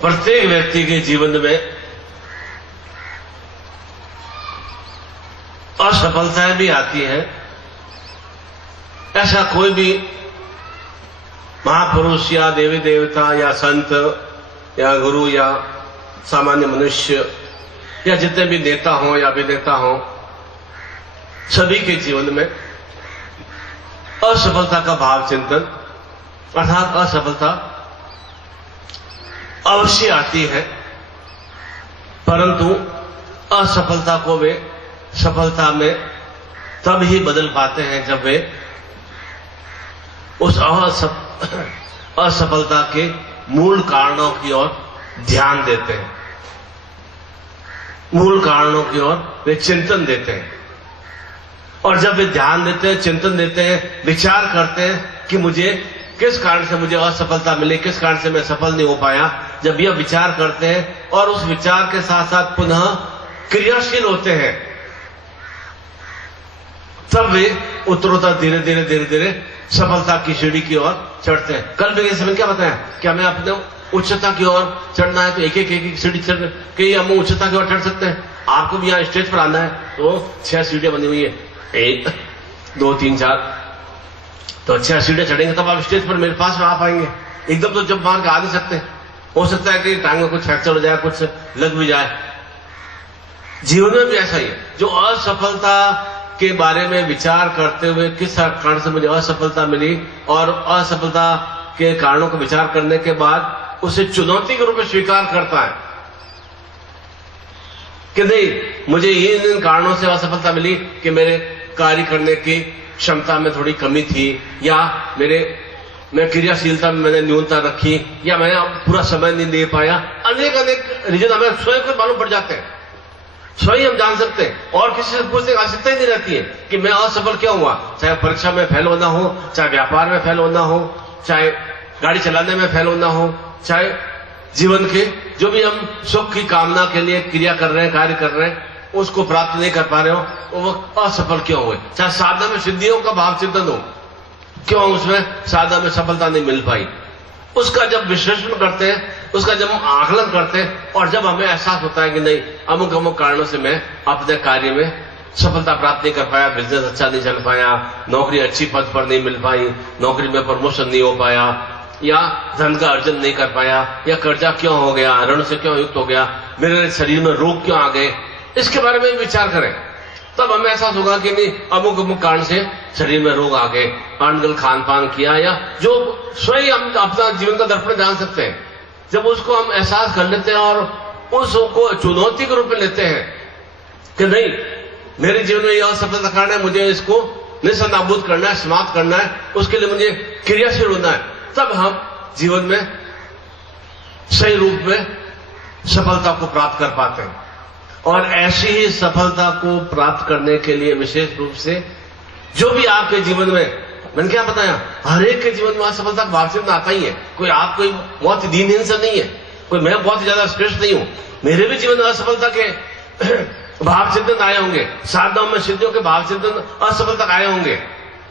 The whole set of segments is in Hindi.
प्रत्येक व्यक्ति के जीवन में असफलताएं भी आती हैं। ऐसा कोई भी महापुरुष या देवी देवता या संत या गुरु या सामान्य मनुष्य या जितने भी नेता हों या अभिनेता हों, सभी के जीवन में असफलता का भाव चिंतन अर्थात असफलता अवश्य आती है, परंतु असफलता को वे सफलता में तब ही बदल पाते हैं जब वे उस असफलता के मूल कारणों की ओर ध्यान देते हैं, मूल कारणों की ओर वे चिंतन देते हैं। और जब वे ध्यान देते हैं, चिंतन देते हैं, विचार करते हैं कि मुझे किस कारण से मुझे असफलता मिली, किस कारण से मैं सफल नहीं हो पाया, जब यह विचार करते हैं और उस विचार के साथ साथ पुनः क्रियाशील होते हैं, तब वे उत्तरोत्तर धीरे धीरे धीरे धीरे सफलता की सीढ़ी की ओर चढ़ते हैं। कल भी समय क्या बताया कि हमें अपने उच्चता की ओर चढ़ना है तो एक एक सीढ़ी चढ़ के हम उच्चता की ओर चढ़ सकते हैं। आपको भी यहाँ स्टेज पर आना है तो 6 सीढ़ियां बनी हुई है, 1 2 3 4, तो 6 सीढ़ियां चढ़ेंगे तब आप स्टेज पर मेरे पास में आ पाएंगे। एकदम तो जब मार के आ नहीं सकते, हो सकता है कि टांग में कुछ फ्रैक्चर हो जाए, कुछ लग भी जाए। जीवन में भी ऐसा ही है, जो असफलता के बारे में विचार करते हुए किस कारण से मुझे असफलता मिली और असफलता के कारणों को विचार करने के बाद उसे चुनौती के रूप में स्वीकार करता है कि नहीं, मुझे इन कारणों से असफलता मिली कि मेरे कार्य करने की क्षमता में थोड़ी कमी थी, या मैं क्रियाशीलता में मैंने न्यूनता रखी, या मैंने पूरा समय नहीं दे पाया। अनेक अनेक रीजन हमें स्वयं को मालूम पड़ जाते हैं, स्वयं हम जान सकते हैं और किसी से पूछने की आवश्यकता ही नहीं रहती है कि मैं असफल क्यों हुआ। चाहे परीक्षा में फेल होना हो, चाहे व्यापार में फेल होना हो, चाहे गाड़ी चलाने में फेल होना हो, चाहे जीवन के जो भी हम सुख की कामना के लिए क्रिया कर रहे हैं, कार्य कर रहे हैं, उसको प्राप्त नहीं कर पा रहे हो, वो असफल क्यों हुए। चाहे साधना में सिद्धियों का भाव चिंतन हो, क्यों उसमें साधना में सफलता नहीं मिल पाई, उसका जब विश्लेषण करते हैं, उसका जब हम आकलन करते हैं और जब हमें एहसास होता है कि नहीं, अमुक अमुक कारणों से मैं अपने कार्य में सफलता प्राप्त नहीं कर पाया, बिजनेस अच्छा नहीं चल पाया, नौकरी अच्छी पद पर नहीं मिल पाई, नौकरी में प्रमोशन नहीं हो पाया, या धन का अर्जन नहीं कर पाया, या कर्जा क्यों हो गया, ऋण से क्यों युक्त हो गया, मेरे शरीर में रोग क्यों आ गए, इसके बारे में विचार करें, तब हमें एहसास होगा कि नहीं, अमुक अमुक कारण से शरीर में रोग आ गए, अनगल खान पान किया, या जो स्वयं हम अपना जीवन का दर्पण जान सकते हैं। जब उसको हम एहसास कर लेते हैं और उसको चुनौती के रूप में लेते हैं कि नहीं, मेरे जीवन में यह असफलता कारण है, मुझे इसको निस्संदेह करना है, समाप्त करना है, उसके लिए मुझे क्रियाशील होना है, तब हम जीवन में सही रूप में सफलता को प्राप्त कर पाते हैं। और ऐसी ही सफलता को प्राप्त करने के लिए विशेष रूप से जो भी आपके जीवन में, मैंने क्या बताया, हर एक के जीवन में असफलता का भाव चिंतन आता ही है। कोई आप कोई बहुत दीनहीन से नहीं है, कोई मैं बहुत ज्यादा श्रेष्ठ नहीं हूं, मेरे भी जीवन में असफलता के भाव चिंतन आए होंगे, साधनाओं में सिद्धियों के भाव चिंतन असफलता आए होंगे,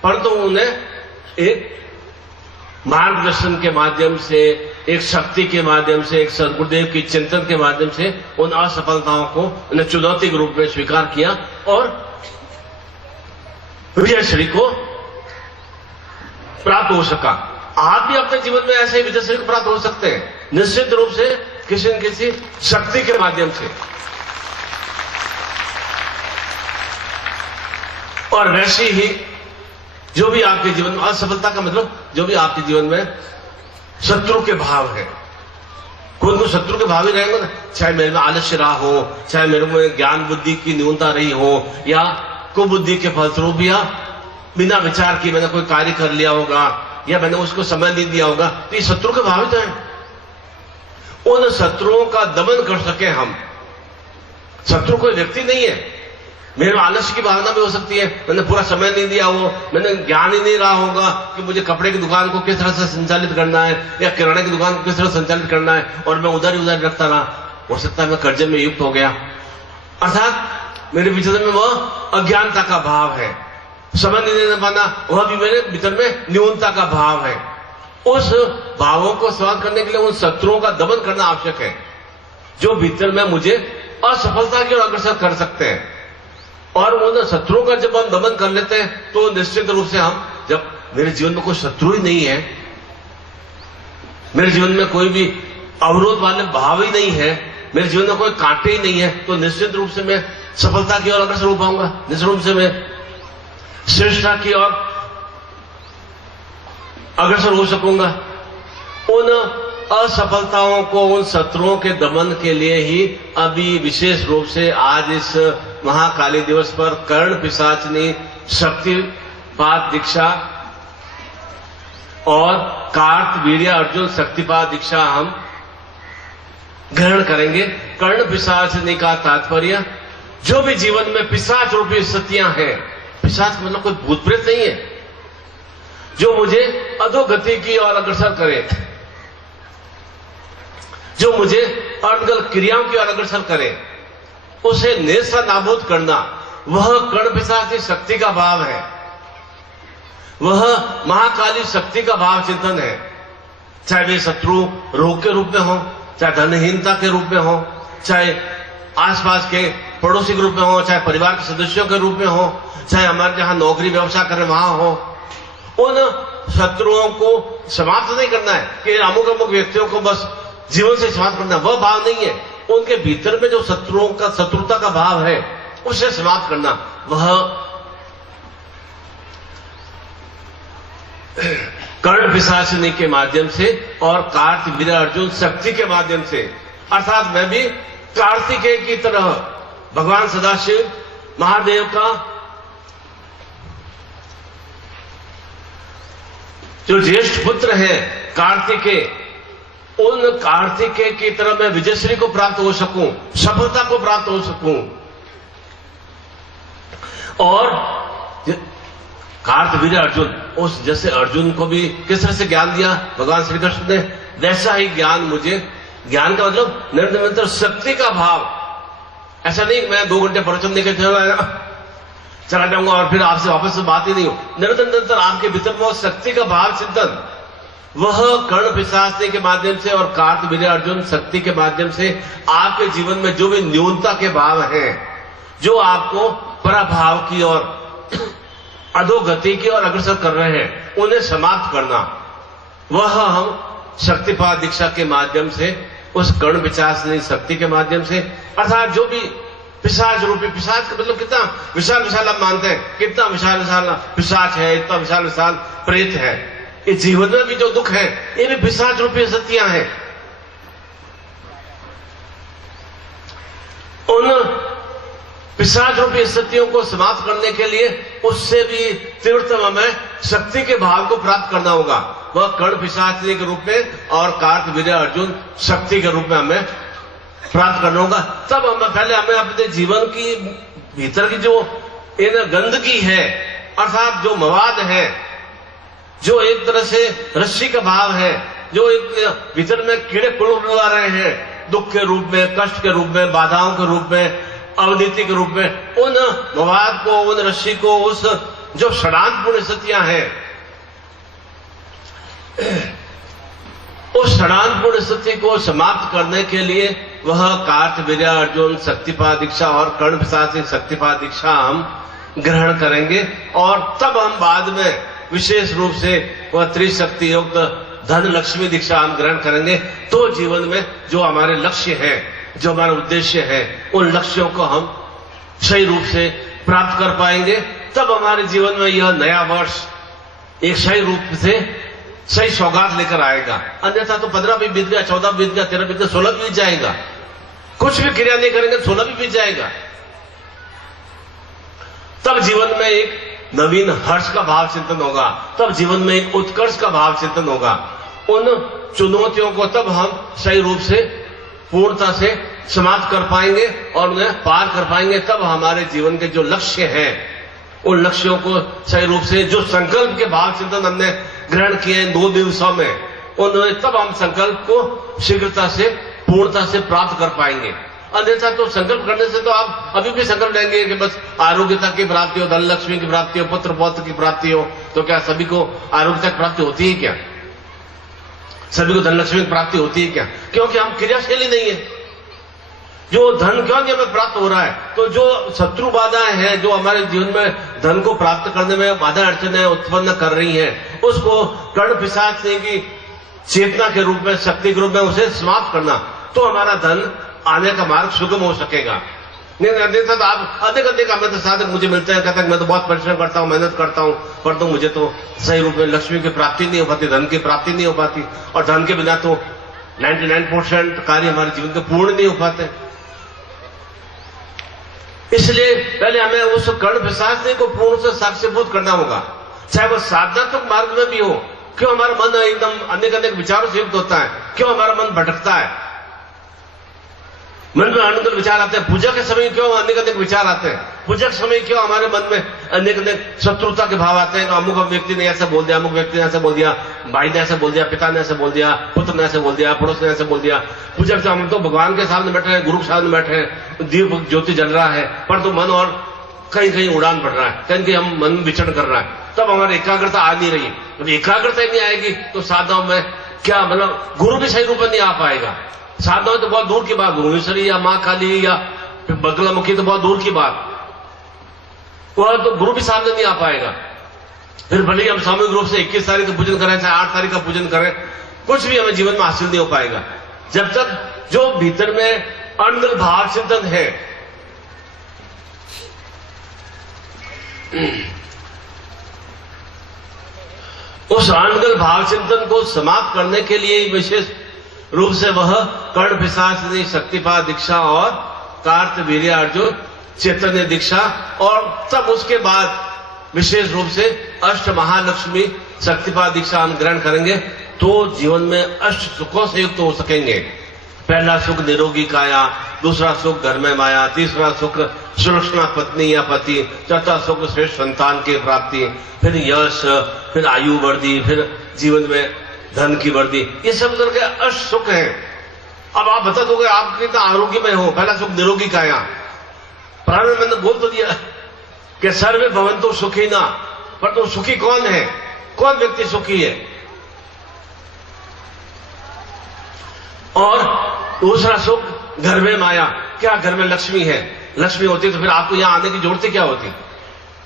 परंतु उन्हें एक मार्गदर्शन के माध्यम से, एक शक्ति के माध्यम से, एक सदगुरुदेव की चिंतन के माध्यम से उन असफलताओं को उन्हें चुनौती के रूप में स्वीकार किया और विजय श्री को प्राप्त हो सका। आप भी अपने जीवन में ऐसे ही विजय श्री को प्राप्त हो सकते हैं, निश्चित रूप से किसी न किसी शक्ति के माध्यम से। और वैसे ही जो भी आपके जीवन में असफलता का मतलब, जो भी आपके जीवन में शत्रु के भाव है, कोई शत्रु के भाव ही रहेंगे ना, चाहे मेरे में आलस्य रहा हो, चाहे मेरे में ज्ञान बुद्धि की न्यूनता रही हो, या कुबुद्धि के फलस्वरूप, या बिना विचार किए मैंने कोई कार्य कर लिया होगा, या मैंने उसको समय नहीं दिया होगा, तो ये शत्रु के भाव ही तो है। उन शत्रुओं का दमन कर सके हम। शत्रु कोई व्यक्ति नहीं है, मेरे आलस्य की भावना भी हो सकती है, मैंने पूरा समय नहीं दिया हो, मैंने ज्ञान ही नहीं रहा होगा कि मुझे कपड़े की दुकान को किस तरह से संचालित करना है, या किराने की दुकान को किस तरह संचालित करना है, और मैं उधर ही उधर रखता रहा। हो सकता है मैं कर्जे में युक्त हो गया, अर्थात मेरे भीतर में वह अज्ञानता का भाव है, समय नहीं देना पाना, वह भी मेरे भीतर में न्यूनता का भाव है। उस भावों को समाप्त करने के लिए उन शत्रुओं का दमन करना आवश्यक है जो भीतर में मुझे असफलता की ओर अग्रसर कर सकते हैं। और उन शत्रुओं का जब हम दमन कर लेते हैं तो निश्चित रूप से हम, जब मेरे जीवन में कोई शत्रु ही नहीं है, मेरे जीवन में कोई भी अवरोध वाले भाव ही नहीं है, मेरे जीवन में कोई कांटे ही नहीं है, तो निश्चित रूप से मैं सफलता की ओर अग्रसर हो पाऊंगा, निश्चित रूप से मैं श्रेष्ठता की ओर अग्रसर हो सकूंगा। उन असफलताओं को, उन शत्रुओं के दमन के लिए ही अभी विशेष रूप से आज इस महाकाली दिवस पर कर्ण पिशाचनी शक्तिपात दीक्षा और कार्तवीर्य अर्जुन शक्तिपात दीक्षा हम ग्रहण करेंगे। कर्ण पिशाचनी का तात्पर्य जो भी जीवन में पिशाच रूपी स्थितियां हैं, पिशाच मतलब कोई भूत प्रेत नहीं है, जो मुझे अधोगति की ओर अग्रसर करे, जो मुझे अनगल क्रियाओं की ओर अग्रसर करे, उसे नेस्त नाबूद करना, वह कर्ण पिशाची शक्ति का भाव है, वह महाकाली शक्ति का भाव चिंतन है। चाहे वे शत्रु रोग के रूप में हो, चाहे धनहीनता के रूप में हो, चाहे आसपास के पड़ोसी के रूप में हो, चाहे परिवार के सदस्यों के रूप में हो, चाहे हमारे जहां नौकरी व्यवसाय कर रहे वहां हो, उन शत्रुओं को समाप्त नहीं करना है कि अमुक अमुक व्यक्तियों को बस जीवन से समाप्त करना, वह भाव नहीं है। उनके भीतर में जो शत्रुओं का, शत्रुता का भाव है, उसे समाप्त करना, वह कर्ण पिशाचनी के माध्यम से और कार्तवीर्य अर्जुन शक्ति के माध्यम से, अर्थात मैं भी कार्तिकेय की तरह भगवान सदाशिव महादेव का जो ज्येष्ठ पुत्र है कार्तिकेय, उन कार्तिकेय की तरह मैं विजयश्री को प्राप्त हो सकूं, सफलता को प्राप्त हो सकूं। और कार्तवीर्य अर्जुन, उस जैसे अर्जुन को भी किस तरह से ज्ञान दिया भगवान श्री कृष्ण ने, वैसा ही ज्ञान मुझे, ज्ञान का मतलब निरंतर शक्ति का भाव। ऐसा नहीं मैं 2 घंटे प्रवचन देकर चला जाऊंगा और फिर आपसे वापस से बात ही नहीं हो, निरंतर आपके भीतर में शक्ति का भाव चिंतन, वह कर्ण पिशाचनी के माध्यम से और कार्तवीर्य अर्जुन शक्ति के माध्यम से आपके जीवन में जो भी न्यूनता के भाव हैं, जो आपको पराभाव की और अधोगति की ओर अग्रसर कर रहे हैं, उन्हें समाप्त करना, वह हम शक्तिपात दीक्षा के माध्यम से, उस कर्ण पिशाचनी शक्ति के माध्यम से, अर्थात जो भी पिशाच रूपी, पिशाच का मतलब कितना विशाल विशाल आप मानते हैं, कितना विशाल विशाल पिशाच है, इतना विशाल विशाल प्रेत है, इस जीवन में भी जो दुख है ये भी पिशाच रूपी शक्तियां हैं। उन पिशाच रूपी स्थितियों को समाप्त करने के लिए उससे भी तीव्रतम हमें शक्ति के भाव को प्राप्त करना होगा, वह कर्ण पिशाचनी के रूप में और कार्तवीर्य अर्जुन शक्ति के रूप में हमें प्राप्त करना होगा। तब हमें पहले हमें अपने जीवन की भीतर की जो इन गंदगी है, अर्थात जो मवाद है, जो एक तरह से रस्सी का भाव है, जो एक भीतर में कीड़े कुलवा रहे हैं, दुख के रूप में, कष्ट के रूप में, बाधाओं के रूप में, अवनीति के रूप में, उन मवाद को, उन रस्सी को, उस जो षडांतपूर्ण स्थितियां हैं, उस षडांतपूर्ण स्थिति को समाप्त करने के लिए वह कार्तवीर्य अर्जुन शक्तिपात दीक्षा और कर्ण पिशाचनी शक्तिपात दीक्षा हम ग्रहण करेंगे। और तब हम बाद में विशेष रूप से वह त्रिशक्ति युक्त धन लक्ष्मी दीक्षा हम ग्रहण करेंगे। तो जीवन में जो हमारे लक्ष्य हैं, जो हमारा उद्देश्य है, उन लक्ष्यों को हम सही रूप से प्राप्त कर पाएंगे। तब हमारे जीवन में यह नया वर्ष एक सही रूप से सही सौगात लेकर आएगा। अन्यथा तो 15 भी बीत गया, 14 बीत गया, 13 बीत गया, 16 बीत जाएगा, कुछ भी क्रिया नहीं करेंगे 16 भी बीत जाएगा। तब जीवन में एक नवीन हर्ष का भाव चिंतन होगा, तब जीवन में एक उत्कर्ष का भाव चिंतन होगा। उन चुनौतियों को तब हम सही रूप से पूर्णता से समाप्त कर पाएंगे और उन्हें पार कर पाएंगे। तब हमारे जीवन के जो लक्ष्य हैं, उन लक्ष्यों को सही रूप से, जो संकल्प के भाव चिंतन हमने ग्रहण किए 2 दिवसों में, उन्हें तब हम संकल्प को शीघ्रता से, पूर्णता से प्राप्त कर पाएंगे। अन्यथा तो संकल्प करने से तो आप अभी भी संकल्प लेंगे कि बस आरोग्यता की प्राप्ति हो, धन लक्ष्मी की प्राप्ति हो, पुत्र पौत्र की प्राप्ति हो, तो क्या सभी को आरोग्यता की प्राप्ति होती है क्या? सभी को धन लक्ष्मी की प्राप्ति होती है क्या? क्योंकि हम क्रियाशील ही नहीं है। जो धन क्यों नहीं हमें प्राप्त हो रहा है? तो जो शत्रु बाधाएं हैं जो हमारे जीवन में धन को प्राप्त करने में बाधा अड़चने उत्पन्न कर रही हैं, उसको कर्ण पिशाच की चेतना के रूप में, शक्ति के रूप में उसे समाप्त करना, तो हमारा धन आने का मार्ग सुगम हो सकेगा। नहीं तो आप अधिक हमें तो साधक मुझे मिलते हैं, कहते हैं मैं तो बहुत परिश्रम करता हूं, मेहनत करता हूं, पर तो मुझे तो सही रूप में लक्ष्मी की प्राप्ति नहीं हो पाती, धन की प्राप्ति नहीं हो पाती, और धन के बिना तो 99% कार्य हमारे जीवन के पूर्ण नहीं हो पाते। इसलिए पहले हमें उस कर्ण पिशाच को पूर्ण से साक्षीभूत करना होगा, चाहे वो साधनात्मक मार्ग में भी हो। क्यों हमारा मन एकदम अनेक विचारों से युक्त होता है? क्यों हमारा मन भटकता है? मन में अनेक विचार आते हैं। पूजा के समय क्यों अनेक विचार आते हैं? पूजा के समय क्यों हमारे मन में अनेक शत्रुता के भाव आते हैं? अमुक व्यक्ति ने ऐसा बोल दिया, अमुक व्यक्ति ने ऐसा बोल दिया, भाई ने ऐसा बोल दिया, पिता ने ऐसा बोल दिया, पुत्र ने ऐसा बोल दिया, पड़ोस ने ऐसा बोल दिया। पूजा के हम तो भगवान के सामने बैठे हैं, गुरु के सामने बैठे हैं, दीप ज्योति जल रहा है, पर तो मन और कहीं उड़ान पड़ रहा है, कहीं हम मन विचरण कर रहा है, तब हमारी एकाग्रता आ नहीं रही। जब एकाग्रता नहीं आएगी तो साधनाओं में क्या मतलब गुरु भी सही रूप में नहीं आ पाएगा। साधनाओं तो बहुत दूर की बात, भुवनेश्वरी या मां काली या बगलामुखी तो बहुत दूर की बात, वह तो गुरु भी सामने नहीं आ पाएगा। फिर भले ही हम सामूहिक रूप से 21 तारीख का पूजन करें, चाहे 8 तारीख का पूजन करें, कुछ भी हमें जीवन में हासिल नहीं हो पाएगा जब तक जो भीतर में अंदर भाव चिंतन है। उस आनंद भाव चिंतन को समाप्त करने के लिए विशेष रूप से वह कर्ण पिशाच शक्तिपात दीक्षा और कार्तवीर्य अर्जुन चैतन्य दीक्षा, और तब उसके बाद विशेष रूप से अष्ट महालक्ष्मी शक्तिपात दीक्षा हम ग्रहण करेंगे तो जीवन में अष्ट सुखों से युक्त हो सकेंगे। पहला सुख निरोगी काया, दूसरा सुख घर में माया, तीसरा सुख सुलक्षणा पत्नी या पति, चौथा सुख श्रेष्ठ संतान की प्राप्ति, फिर यश, फिर आयु वृद्धि, फिर जीवन में धन की वृद्धि। ये सब तरह के अष्ट सुख हैं। अब आप बता दोगे आप कितना आरोग्य में हो। पहला सुख निरोगी काया, प्राण मैंने बोल तो दिया कि सर्वे भवन्तु सुखी ना, पर तो सुखी कौन है? कौन व्यक्ति सुखी है? और दूसरा सुख घर में माया, क्या घर में लक्ष्मी है? लक्ष्मी होती तो फिर आपको यहां आने की जरूरत क्या होती?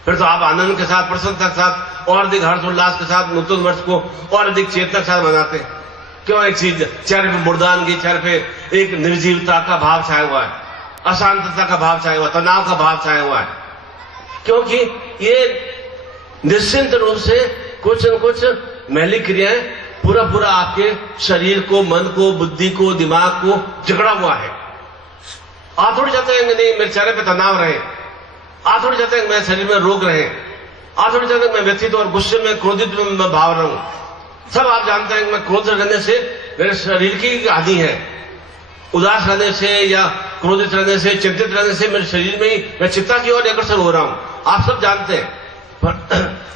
फिर तो आप आनंद के साथ, प्रसन्नता के साथ और अधिक हर्ष उल्लास के साथ नूतन वर्ष को और अधिक चेतना के साथ मनाते। क्यों? एक चीज चेहरे पे मुर्दानगी, चेहरे पे एक निर्जीवता का भाव छाया हुआ है, अशांतता का भाव छाया हुआ, तनाव का भाव छाया हुआ है, क्योंकि ये निश्चिंत रूप से कुछ न कुछ मैली क्रियाएं पूरा आपके शरीर को, मन को, बुद्धि को, दिमाग को जकड़ा हुआ है। आप थोड़ी चाहते हैं नहीं मेरे चेहरे पे तनाव रहे, आप थोड़ी चाहते हैं मेरे शरीर में रोग रहे, आप थोड़ी चाहते हैं मैं व्यथित और गुस्से में, क्रोधित में मैं भाव रहूं। सब आप जानते हैं कि मैं क्रोध रहने से मेरे शरीर की हानि है, उदास रहने से या क्रोधित रहने से, चिंतित रहने से मेरे शरीर में ही मैं चिंता की ओर अग्रसर हो रहा हूं। आप सब जानते हैं,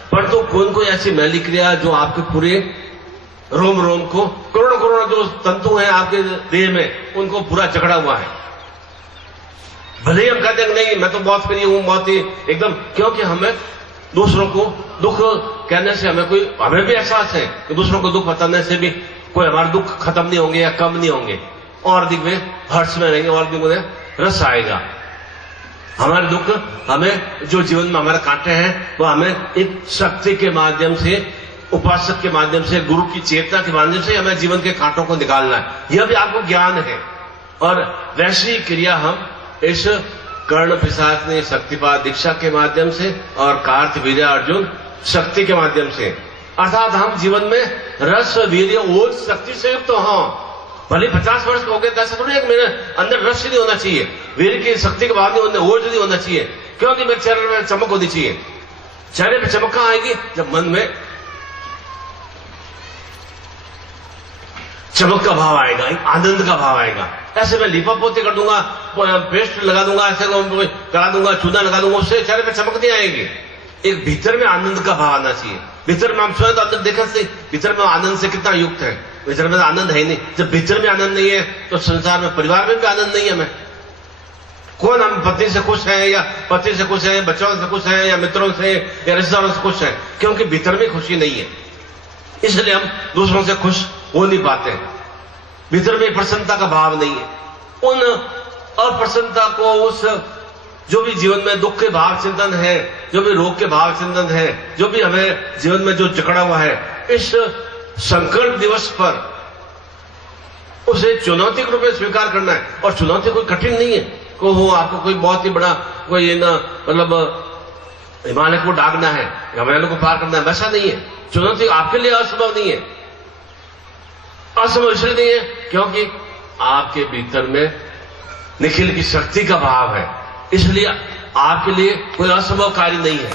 पर तो कोई ऐसी मैली क्रिया जो आपके पूरे रोम रोम को, करोड़ों जो तंतु हैं आपके देह में, उनको पूरा जकड़ा हुआ है। भले ही हम कहते हैं नहीं मैं तो बहुत फ्री हूं, बहुत ही एकदम, क्योंकि हमें दूसरों को दुख कहने से हमें भी एहसास है कि दूसरों को दुख बताने से भी कोई हमारे दुख खत्म नहीं होंगे या कम नहीं होंगे, और अधिक में हर्ष में रहेंगे, और अधिक में रस आएगा। हमारे दुख, हमें जो जीवन में हमारे कांटे हैं वो हमें एक शक्ति के माध्यम से, उपासक के माध्यम से, गुरु की चेतना के माध्यम से हमें जीवन के कांटों को निकालना है। यह भी आपको ज्ञान है। और वैसी क्रिया हम इस कर्ण पिशाच ने शक्तिपात दीक्षा के माध्यम से और कार्तवीर्य अर्जुन शक्ति के माध्यम से, अर्थात हम जीवन में रस, वीर्य, ओज, शक्ति से युक्त हों। भले 50 वर्ष हो गए तो ऐसा थोड़ी है मेरे अंदर रस नहीं होना चाहिए, वीर की शक्ति के बाद नहीं होना, ओज नहीं होना चाहिए, क्योंकि मेरे चेहरे में चमक होनी चाहिए। चेहरे पे चमक कहां आएगी? जब मन में चमक का भाव आएगा, आनंद का भाव आएगा। ऐसे मैं लीपा पोती कर दूंगा, पेस्ट लगा दूंगा, ऐसे करा दूंगा, चूना लगा दूंगा, उससे चेहरे पे चमक नहीं आएगी। एक भीतर में आनंद का भाव आना चाहिए। भीतर में हम स्वयं तो अंदर देखा से भीतर में आनंद से कितना युक्त है, भीतर में आनंद है ही नहीं। जब भीतर में आनंद नहीं है तो संसार में, परिवार में भी आनंद नहीं है। हमें कौन, हम पत्नी से खुश हैं या पति से खुश हैं, बच्चों से खुश हैं या मित्रों से या रिश्तेदारों से खुश हैं? क्योंकि भीतर में खुशी नहीं है, इसलिए हम दूसरों से खुश हो नहीं पाते, भीतर में प्रसन्नता का भाव नहीं है। उन अप्रसन्नता को, उस जो भी जीवन में दुख के भाव चिंतन है, जो भी रोग के भाव चिंतन है, जो भी हमें जीवन में जो जकड़ा हुआ है, इस संकट दिवस पर उसे चुनौती के रूप में स्वीकार करना है। और चुनौती कोई कठिन नहीं है को हो आपको कोई बहुत ही बड़ा कोई ना मतलब हिमालय को डागना है, हिमालय को पार करना है, वैसा नहीं है। चुनौती आपके लिए असंभव नहीं है। असंभव इसलिए नहीं है क्योंकि आपके भीतर में निखिल की शक्ति का भाव है, इसलिए आपके लिए कोई असंभव कार्य नहीं है।